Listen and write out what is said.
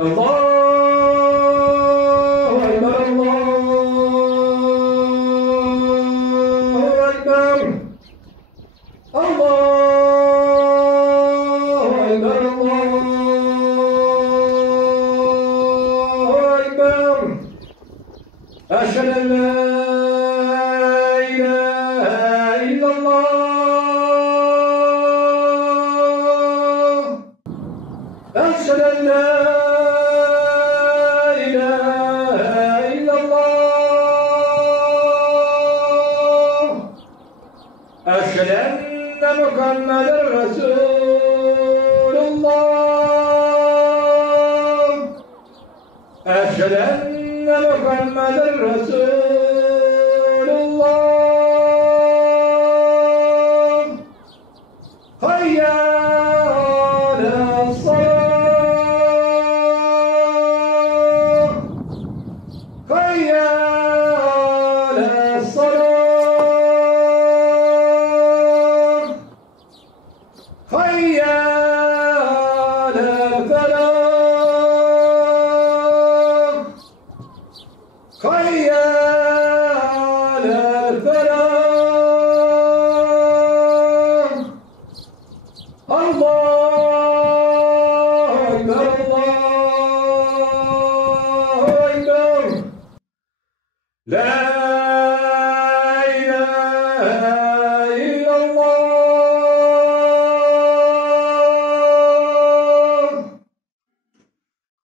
الله أكبر الله أكبر الله أكبر الله أكبر أشهد أن لا إله إلا الله أشهد أن لا إله إلا الله أشهد أن محمدا رسول الله أشهد أن محمدا رسول الله حي على الصلاة حي على الصلاة حي على الفلاح حي على الفلاح الله أكبر الله أكبر لا